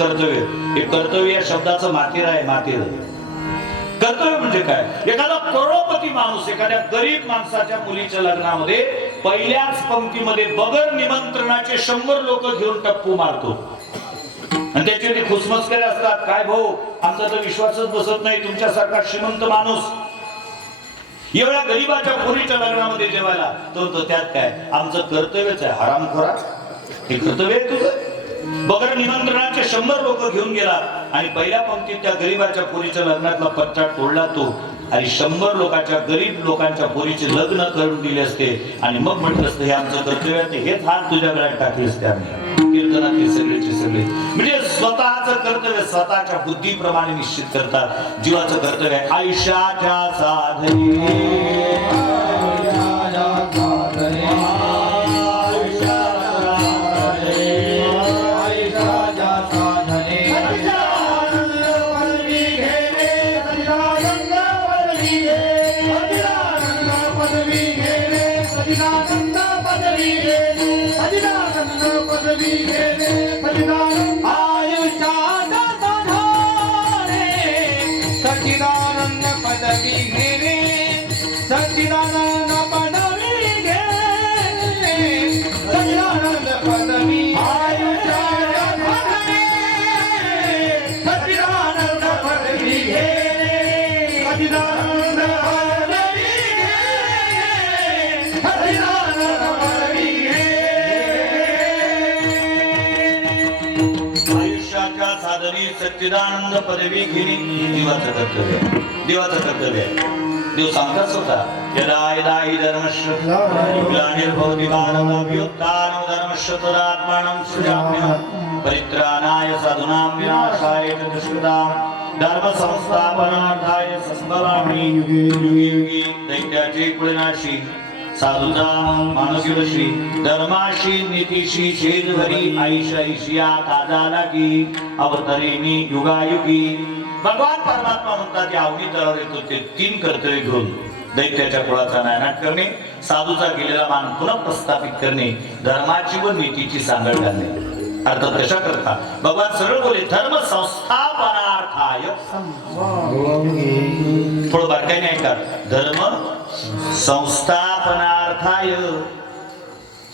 कर्तव्य. हे कर्तव्य या शब्दाचं मातीर आहे. मातीर कर्तव्य म्हणजे काय? एखादा करोडपती माणूस एखाद्या गरीब माणसाच्या मुलीच्या लग्नामध्ये पहिल्याच पंक्तीमध्ये बगर निमंत्रणाचे 100 लोक घेऊन टप्पू मारतो आणि त्याचे ते खुसमस्करे असतात. काय भाऊ, आमचा तर विश्वासच बसत नाही तुमच्यासारखा श्रीमंत माणूस एवढ्या गरीबाच्या पोरीच्या लग्नामध्ये जेवायला. तो त्यात काय, आमचं कर्तव्यच आहे. हरामखोरा, हे कर्तव्य आहे तुझं? बगर निमंत्रणाचे 100 लोक घेऊन गेला आणि पहिल्या पंक्तीत त्या गरीबाच्या पोरीच्या लग्नातला पट्टा तोडला तो आणि 100 लोकांच्या गरीब लोकांच्या पोरीचे लग्न करून दिले असते आणि मग म्हटलं असतं हे आमचं कर्तव्य आहे. हेच हात तुझ्या गळ्यात टाकले असते आम्ही. कीर्तनातील सगळेचे सगळे म्हणजे स्वतःचं कर्तव्य स्वतःच्या बुद्धीप्रमाणे निश्चित करतात. जीवाचं कर्तव्य आहे आयुष्याच्या साधने. सच्चिदानंद पदवी घेणे देवाचं कर्तव्य. देवाचं कर्तव्य देव सांगतात स्वतः यदा यदा हि धर्मस्य ग्लानिर्भवति भारतव्युत्थानं धर्मस्य तदात्मानं सृजाम्यहं परित्राणाय साधूनां विनाशाय च दुष्कृतां धर्म संस्थापनार्थाय संभवामि युगे युगे. दैत्याचे कुळनाशी साधूचा मानसीवशी धर्माशी नीतीशी शेजभरी आईशाईशिया काजाला की अवतरेनी युगायुगी. भगवान परमात्मा म्हणतात या अवनी तरावर येतो ते 3 कर्तव्य घेऊन दैत्याच्या कुळाचा नायनाट करणे, साधूचा गेलेला मान पुन्हा प्रस्थापित करणे, धर्माची व नीतीची सांगड घालणे. अर्थात कशा करता भगवान सरळ बोले धर्म संस्थापनार्थाय. थोडं बारकाईने ऐका. धर्म संस्थापनार्थाय,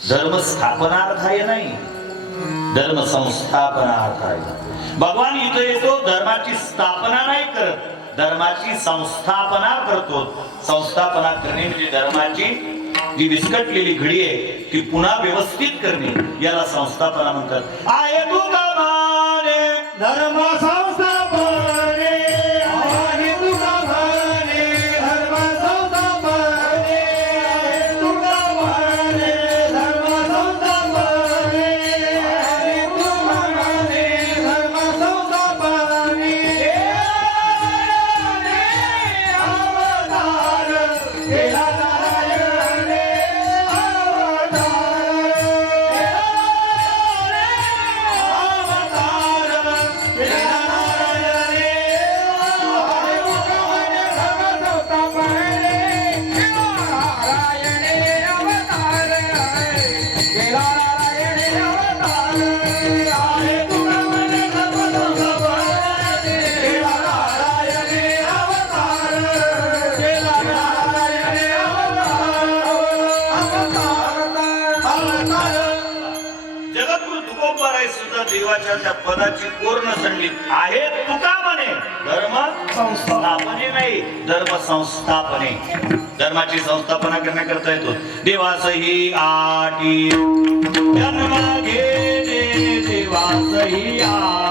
धर्म स्थापनार्थाय नाही, धर्म संस्थापनार्थाय. भगवान इथं येतो धर्माची स्थापना नाही करत, धर्माची संस्थापना करतो. संस्थापना करणे म्हणजे धर्माची जी विस्कटलेली घडी आहे ती पुन्हा व्यवस्थित करणे, याला संस्थापना म्हणतात. आहे तू गावाने धर्म संस्थापने, आहे तू गावाने धर्म संस्थापने, आहे तू गावाने धर्म संस्थापने, आहे तू गावाने धर्म संस्थापने. अवतार केला देवाच्या पदाची पूर्ण संगीत आहे तुका म्हणे धर्म संस्थापने नाही, धर्म संस्थापने. धर्माची संस्थापना करण्याकरता येतो. देवासही आटी जन्म घेणे, देवासही आटी